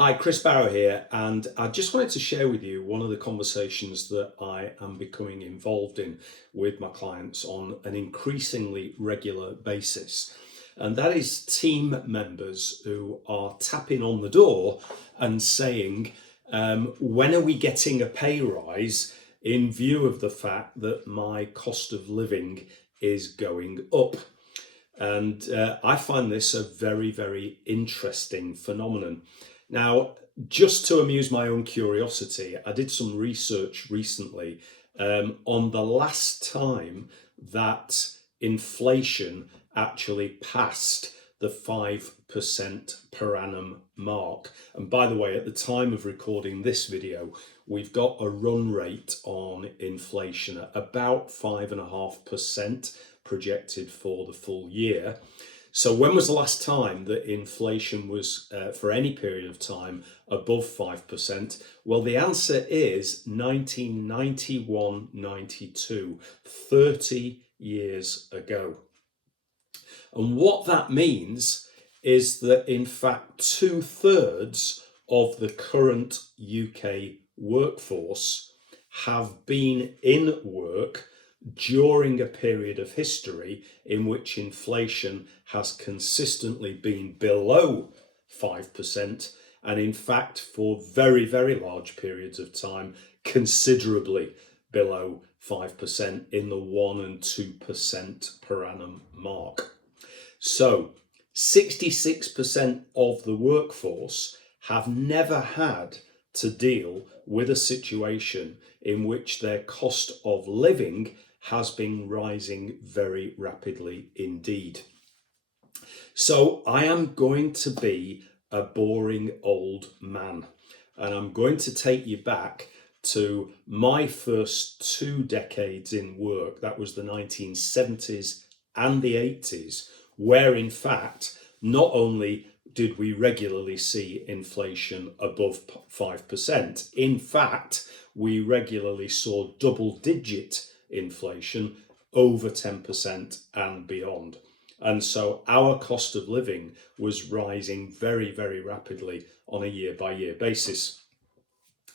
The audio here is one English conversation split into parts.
Hi, Chris Barrow here, and I just wanted to share with you one of the conversations that I am becoming involved in with my clients on an increasingly regular basis. And that is team members who are tapping on the door and saying, when are we getting a pay rise in view of the fact that my cost of living is going up? And I find this a very, very interesting phenomenon. Now, just to amuse my own curiosity, I did some research recently on the last time that inflation actually passed the 5% per annum mark. And by the way, at the time of recording this video, we've got a run rate on inflation at about 5.5% projected for the full year. So when was the last time that inflation was, for any period of time, above 5%? Well, the answer is 1991-92, 30 years ago. And what that means is that, in fact, 2/3 of the current UK workforce have been in work during a period of history in which inflation has consistently been below 5%, and in fact, for very, very large periods of time, considerably below 5% in the 1 and 2% per annum mark. So 66% of the workforce have never had to deal with a situation in which their cost of living has been rising very rapidly indeed. So I am going to be a boring old man, and I'm going to take you back to my first 2 decades in work. That was the 1970s and the 80s, where in fact, not only did we regularly see inflation above 5%, in fact, we regularly saw double-digit inflation over 10% and beyond. And so our cost of living was rising very, very rapidly on a year-by-year basis.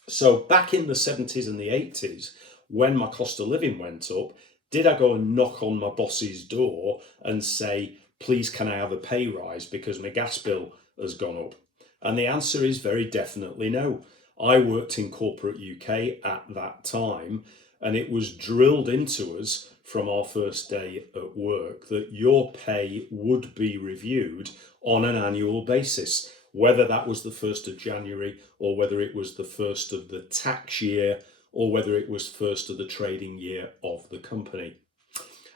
So back in the 70s and the 80s, when my cost of living went up, did I go and knock on my boss's door and say, please, can I have a pay rise because my gas bill has gone up? And the answer is very definitely no. I worked in corporate UK at that time, and it was drilled into us from our first day at work that your pay would be reviewed on an annual basis, whether that was the 1st of January or whether it was the 1st of the tax year or whether it was 1st of the trading year of the company.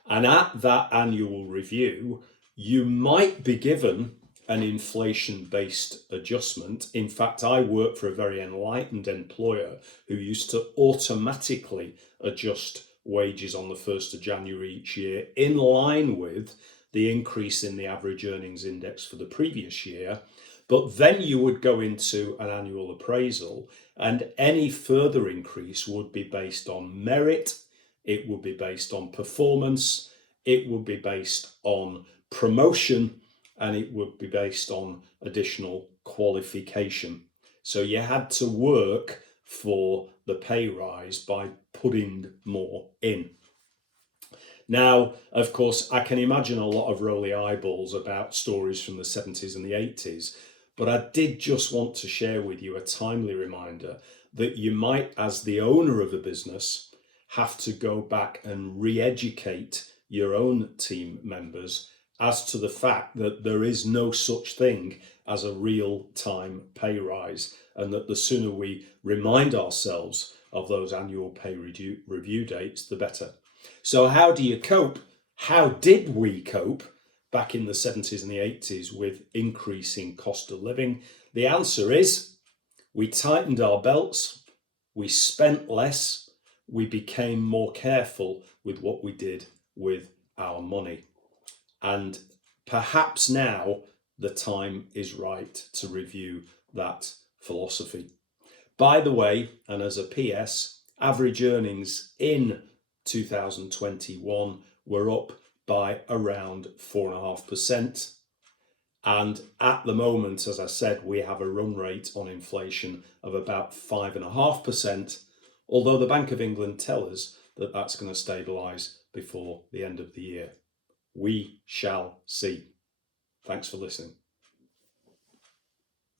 And at that annual review, you might be given an inflation-based adjustment. In fact, I worked for a very enlightened employer who used to automatically adjust wages on the 1st of January each year in line with the increase in the average earnings index for the previous year. But then you would go into an annual appraisal, and any further increase would be based on merit, it would be based on performance, it would be based on promotion, and it would be based on additional qualification. So you had to work for the pay rise by putting more in. Now, of course, I can imagine a lot of rolly eyeballs about stories from the 70s and the 80s, but I did just want to share with you a timely reminder that you might, as the owner of a business, have to go back and re-educate your own team members as to the fact that there is no such thing as a real-time pay rise, and that the sooner we remind ourselves of those annual pay review dates, the better. So how do you cope? How did we cope back in the 70s and the 80s with increasing cost of living? The answer is we tightened our belts, we spent less, we became more careful with what we did with our money. And perhaps now the time is right to review that philosophy. By the way, and as a PS, average earnings in 2021 were up by around 4.5%. And at the moment, as I said, we have a run rate on inflation of about 5.5%, although the Bank of England tell us that that's going to stabilise before the end of the year. We shall see. Thanks for listening.